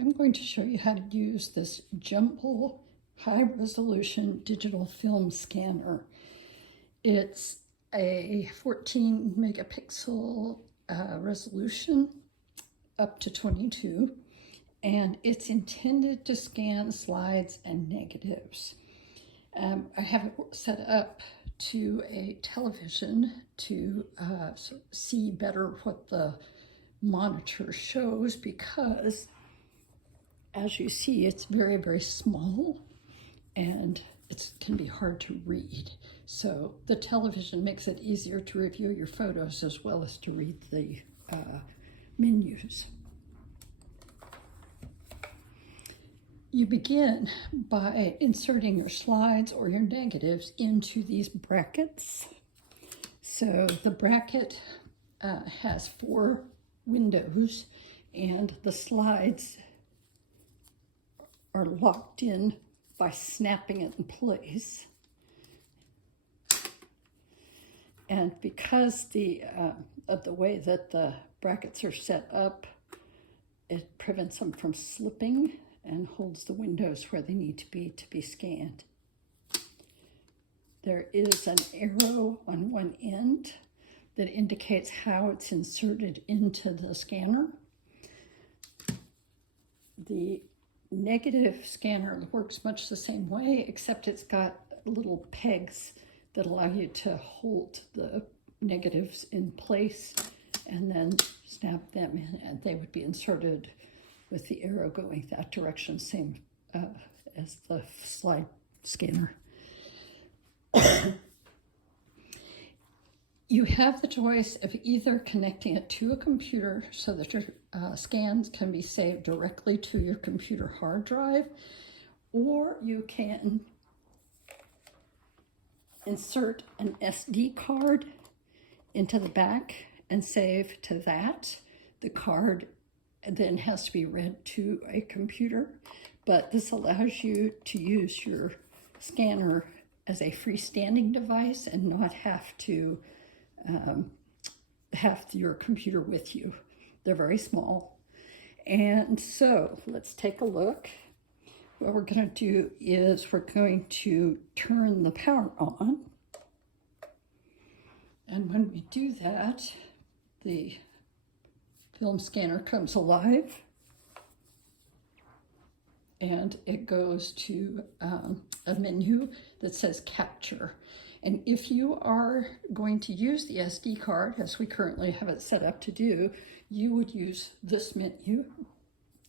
I'm going to show you how to use this Jumbl high-resolution digital film scanner. It's a 14 megapixel resolution up to 22, and it's intended to scan slides and negatives. I have it set up to a television to see better what the monitor shows, because as you see, it's very, very small and it can be hard to read. So the television makes it easier to review your photos as well as to read the menus. You begin by inserting your slides or your negatives into these brackets. So the bracket has 4 windows, and the slides are locked in by snapping it in place. And because of the way that the brackets are set up, it prevents them from slipping and holds the windows where they need to be scanned. There is an arrow on one end that indicates how it's inserted into the scanner. The negative scanner works much the same way, except it's got little pegs that allow you to hold the negatives in place and then snap them in, and they would be inserted with the arrow going that direction, same as the slide scanner. You have the choice of either connecting it to a computer so that your scans can be saved directly to your computer hard drive, or you can insert an SD card into the back and save to that. The card then has to be read to a computer, but this allows you to use your scanner as a freestanding device and not have to have your computer with you. They're very small. And so let's take a look. What we're going to do is we're going to turn the power on. And when we do that, the film scanner comes alive and it goes to a menu that says capture. And if you are going to use the SD card, as we currently have it set up to do, you would use this menu.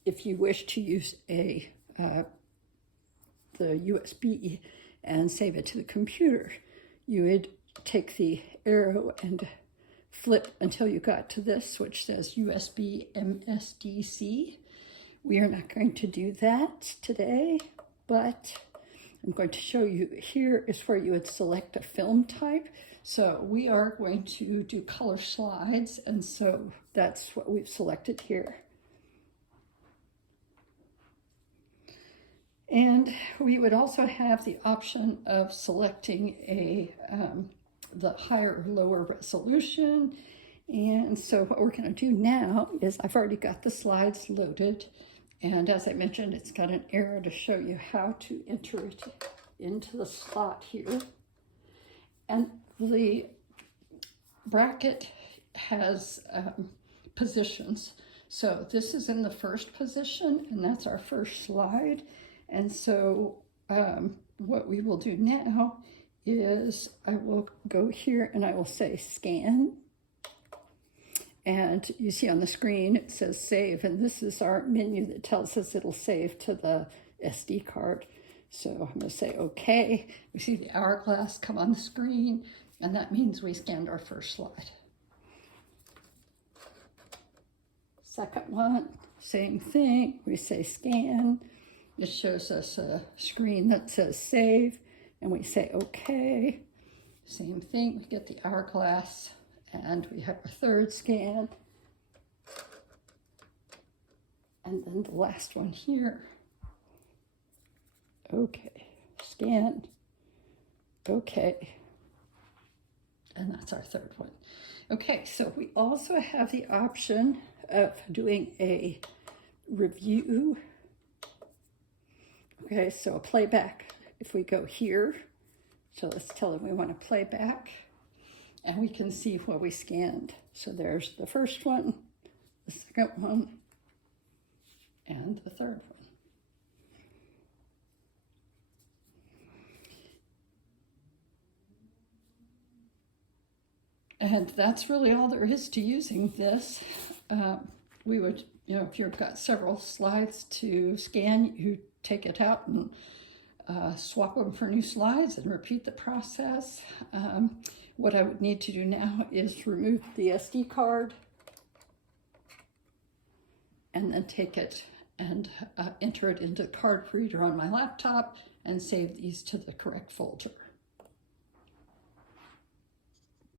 If you wish to use the USB and save it to the computer, you would take the arrow and flip until you got to this, which says USB MSDC. We are not going to do that today, but I'm going to show you here is where you would select a film type. So we are going to do color slides, and so that's what we've selected here. And we would also have the option of selecting the higher or lower resolution. And so what we're going to do now is I've already got the slides loaded. And as I mentioned, it's got an arrow to show you how to enter it into the slot here. And the bracket has positions. So this is in the first position, and that's our first slide. And so what we will do now is I will go here and I will say scan. And you see on the screen, it says save, and this is our menu that tells us it'll save to the SD card. So I'm going to say okay. We see the hourglass come on the screen, and that means we scanned our first slide. Second one, same thing. We say scan. It shows us a screen that says save, and we say okay. Same thing, we get the hourglass. And we have our third scan. And then the last one here. Okay, scan. Okay. And that's our third one. Okay, so we also have the option of doing a review. Okay, so a playback. If we go here, so let's tell them we want to play back, and we can see what we scanned. So there's the first one, the second one, and the third one. And that's really all there is to using this. We would, if you've got several slides to scan, you take it out and swap them for new slides and repeat the process. What I would need to do now is remove the SD card and then take it and enter it into the card reader on my laptop and save these to the correct folder.